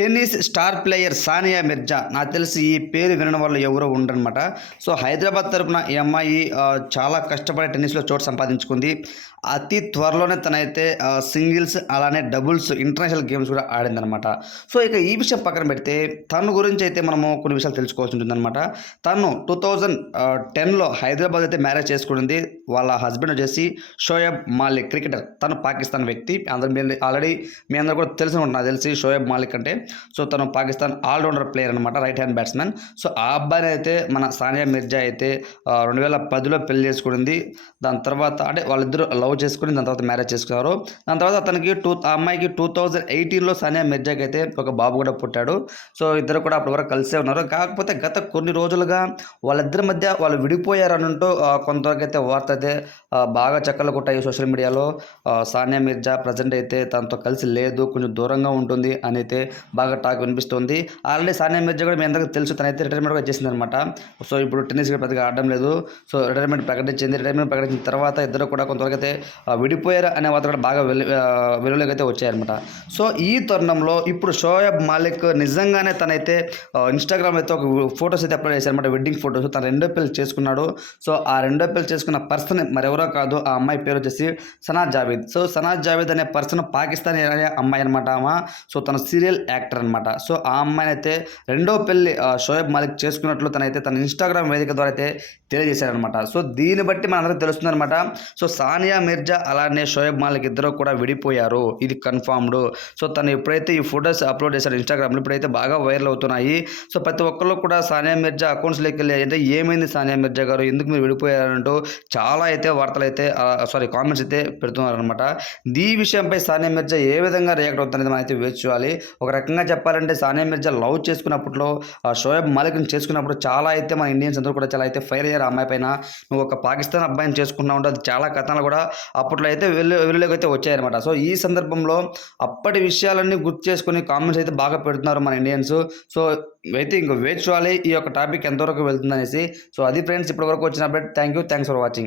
Tennis star player Sania Mirza నాకు తెలిసి ఈ పేరు వినడం వల్ల ఎవరో ఉండరనమాట. సో హైదరాబాద్ తరపున ఈ అమ్మాయి చాలా కష్టపడి టెన్నిస్లో చోటు సంపాదించుకుంది. అతి త్వరలోనే తనైతే సింగిల్స్ అలానే డబుల్స్ ఇంటర్నేషనల్ గేమ్స్ కూడా ఆడిందనమాట. సో ఇక ఈ విషయం పక్కన పెడితే తన గురించి అయితే మనము కొన్ని విషయాలు తెలుసుకోవాల్సి ఉంటుందన్నమాట. తను 2010లో హైదరాబాద్ అయితే మ్యారేజ్ చేసుకుంది. వాళ్ళ హస్బెండ్ వచ్చేసి షోయబ్ మాలిక్ క్రికెటర్. తను పాకిస్తాన్ వ్యక్తి. ఆల్రెడీ మీ అందరూ కూడా తెలిసి ఉంటుంది నాకు తెలిసి షోయబ్ మాలిక్ అంటే. సో తను పాకిస్తాన్ ఆల్రౌండర్ ప్లేయర్ అనమాట, రైట్ హ్యాండ్ బ్యాట్స్మెన్. సో ఆ అబ్బాయిని అయితే మన సానియా మిర్జా అయితే 2010లో పెళ్లి చేసుకుంది. దాని తర్వాత అంటే వాళ్ళిద్దరూ లవ్ చేసుకుని దాని తర్వాత మ్యారేజ్ చేసుకున్నారు. దాని తర్వాత ఆ అమ్మాయికి 2018లో సానియా మిర్జాకి అయితే ఒక బాబు కూడా పుట్టాడు. సో ఇద్దరు కూడా అప్పటి వరకు కలిసే ఉన్నారు. కాకపోతే గత కొన్ని రోజులుగా వాళ్ళిద్దరి మధ్య వాళ్ళు విడిపోయారనంటూ కొంతవరకు అయితే వార్త అయితే బాగా చక్కర్లు కొట్టాయి సోషల్ మీడియాలో. సానియా మిర్జా ప్రజెంట్ అయితే తనతో కలిసి లేదు, కొంచెం దూరంగా ఉంటుంది అని అయితే బాగా టాక్ వినిపిస్తుంది. ఆల్రెడీ సానియా మిర్జా కూడా మీ అందరికీ తెలుసు, తనైతే రిటైర్మెంట్ కూడా చేసింది అనమాట. సో ఇప్పుడు టెన్నిస్ పెద్దగా ఆడడం లేదు. సో రిటైర్మెంట్ ప్రకటించింది. రిటైర్మెంట్ ప్రకటించిన తర్వాత ఇద్దరు కూడా కొంతవరకు అయితే విడిపోయారు అనే వార్త కూడా బాగా వెలుగులోకి అయితే వచ్చాయన్నమాట. సో ఈ తరుణంలో ఇప్పుడు షోయబ్ మాలిక్ నిజంగానే తనైతే ఇన్స్టాగ్రామ్ అయితే ఒక ఫొటోస్ అయితే అప్లోడ్ చేశారనమాట, వెడ్డింగ్ ఫొటోస్. తన రెండో పెళ్లి చేసుకున్నాడు. సో ఆ రెండో పెళ్లి చేసుకున్న పర్సన్ మరెవరో కాదు, ఆ అమ్మాయి పేరు వచ్చేసి సనా జావేద్. సో సనా జావేద్ అనే పర్సన్ పాకిస్తానీ అమ్మాయి అనమాట. సో తన సీరియల్ యాక్టర్ అనమాట. సో ఆ అమ్మాయిని అయితే రెండో పెళ్లి షోయబ్ మాలిక్ చేసుకున్నట్లు తనైతే తన ఇన్స్టాగ్రామ్ వేదిక ద్వారా అయితే తెలియజేశారనమాట. సో దీన్ని బట్టి మనందరికీ తెలుస్తుంది అనమాట. సో సానియా మిర్జా అలానే షోయబ్ మాలిక్ ఇద్దరు కూడా విడిపోయారు, ఇది కన్ఫర్మ్డ్. సో తను ఎప్పుడైతే ఈ ఫొటోస్ అప్లోడ్ చేశాడు ఇన్స్టాగ్రామ్లో, ఇప్పుడైతే బాగా వైరల్ అవుతున్నాయి. సో ప్రతి ఒక్కళ్ళు కూడా సానియా మిర్జా అకౌంట్స్లోకి వెళ్ళి అంటే ఏమైంది సానియా మిర్జా గారు, ఎందుకు మీరు విడిపోయారంటూ చాలా అయితే వార్తలు అయితే కామెంట్స్ అయితే పెడుతున్నారు అనమాట. ఈ విషయంపై సానియా మిర్జా ఏ విధంగా రియాక్ట్ అవుతుంది మనం అయితే వేచి చూడాలి. ఒక రకంగా చెప్పాలంటే సానియా మిర్జా లవ్ చేసుకున్నప్పుడు షోయబ్ మాలిక్ని చేసుకున్నప్పుడు చాలా అయితే మన ఇండియన్స్ అందరూ కూడా చాలా అయితే ఫైర్ అయ్యారు ఆ అమ్మాయి పైన. నువ్వు ఒక పాకిస్తాన్ అబ్బాయిని చేసుకున్నావు అంటే అది చాలా కథనాలు కూడా అప్పట్లో అయితే వెలుగులోకి అయితే వచ్చాయన్నమాట. సో ఈ సందర్భంలో అప్పటి విషయాలన్నీ గుర్తు చేసుకుని కామెంట్స్ అయితే బాగా పెడుతున్నారు మన ఇండియన్స్. సో అయితే ఇంకో వేచి చూడాలి ఈ యొక్క టాపిక్ ఎంతవరకు వెళ్తుందనేసి. సో అది ఫ్రెండ్స్ ఇప్పటి వరకు వచ్చిన అప్డేట్. Thanks for watching.